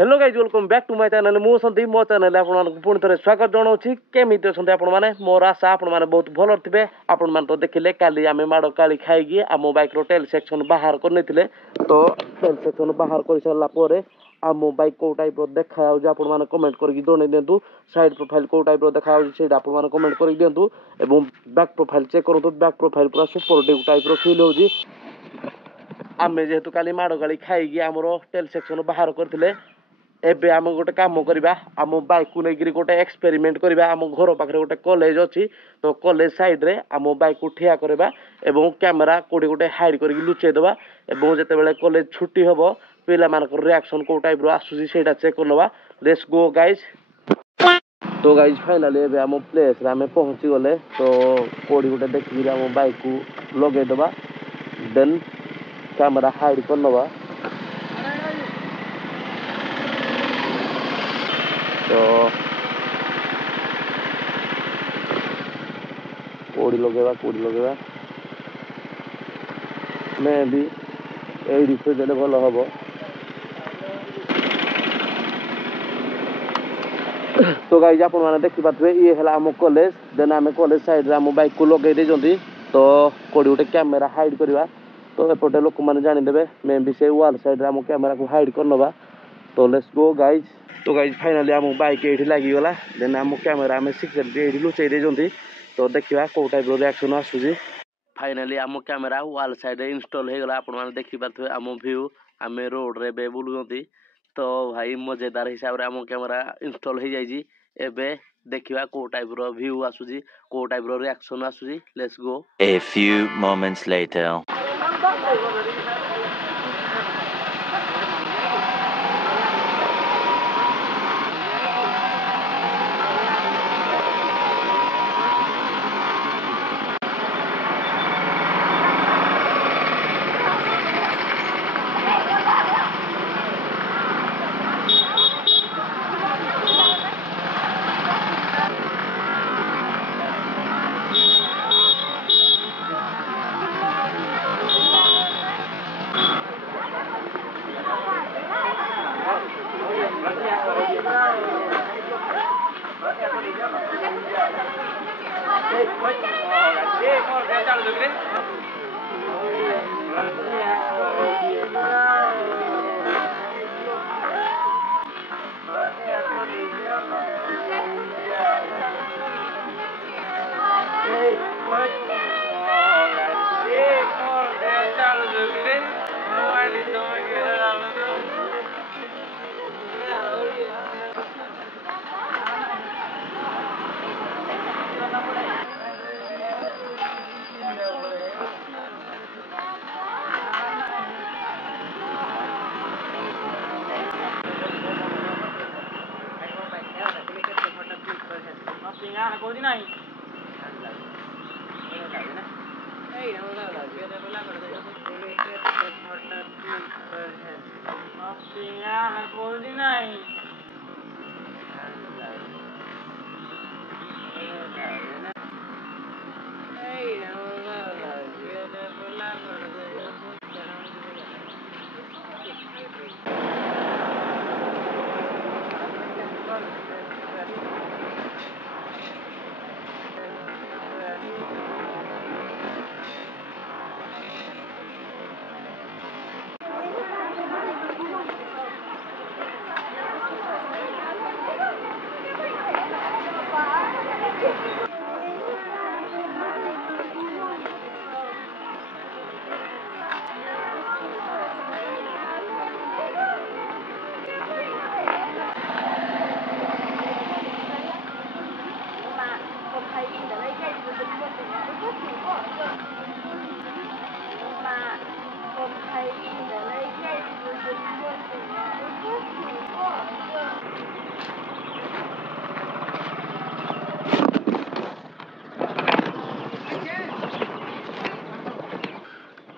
Hello guys welcome back to my channel मु संदीप मो channel आपन पुणी थे स्वागत जनाऊँ केमिति अच्छा आपण मैंने मोर आशा आपण मैंने बहुत भल थे आपण मैंने तो देखिले काली आम माड़ काली खाई आम बाइक रो टेल सेक्शन बाहर कर तो टेल सेक्शन बाहर कर सारापर आम बाइक कौ टाइप देखा आपण मैंने कमेंट करके जन दिंतु साइड प्रोफाइल कौ टाइप देखा आपण मैंने कमेंट कर दिंतु और बैक प्रोफाइल चेक करूँ बैक प्रोफाइल पूरा सुपर टाइप फिल हो आम जेहेतु काली माड़ गाड़ी खाई आमर टेल सेक्शन बाहर करते एबे आम गोटे काम करवा आम बाइक को लेकिन गोटे एक्सपेरिमेंट करवा आम घर पाखे गोटे कॉलेज अच्छी तो कॉलेज साइड रे आम बाइक को ठिया करवा एवं कैमेरा कोड़ी गोटे हाइड कर लुचेदेवा एवं जिते कॉलेज छुट्टी हम पिला मानकर रिएक्शन को टाइप आसूसी सेटा चेक करनवा लेट्स गो गाइज। तो गाइज फाइनाली एबे आम प्लेस आम पहुँची गले तो कोड़ी गोटे देखिक आम बाइक को लगेदेवा देन कैमेरा हाइड करनवा तो कोड़ी लगेगा मैं भी यही देले भल हम। तो गाइज आप देखी पारे ये है आम कॉलेज देन आम कॉलेज साइड आम बाइक को लगे दे तो कोड़ी गोटे कैमेरा हाइड करवा तो एपटे लोक मैंने जानीदे मैं भी से वाल साइड आम कैमेरा को हाइड करनवा तो लेट्स गो गाइज। तो गाइज फाइनाली आम बाइक ये लगिगला देन आम कैमेरा आम सिक्योरिटी ये लुचई दे तो देखा कौ टाइप रिएक्शन आसूसी फाइनाली आम कैमेरा वाल साइड इंस्टॉल हो गला आपण मैंने देखी पारे आम व्यू आम रोड रे बुलूँ तो भाई मजेदार हिसाब से आम कैमेरा इंस्टॉल हो जाइए एबे देखिवा को टाइप रो व्यू आसूसी को टाइप रो रिएक्शन आसूसी let's go. A few moments later.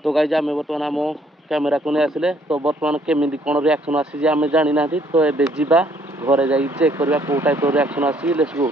तो गाइज आम बर्तमान आम कैमेरा को नहीं आसिले तो बर्तमान केमी कौन रिएक्शन आसी आम जानी ना तो एबे जीवा घरे जाई चेक करवा को टाइप रिएक्शन आसी लेट्स गो।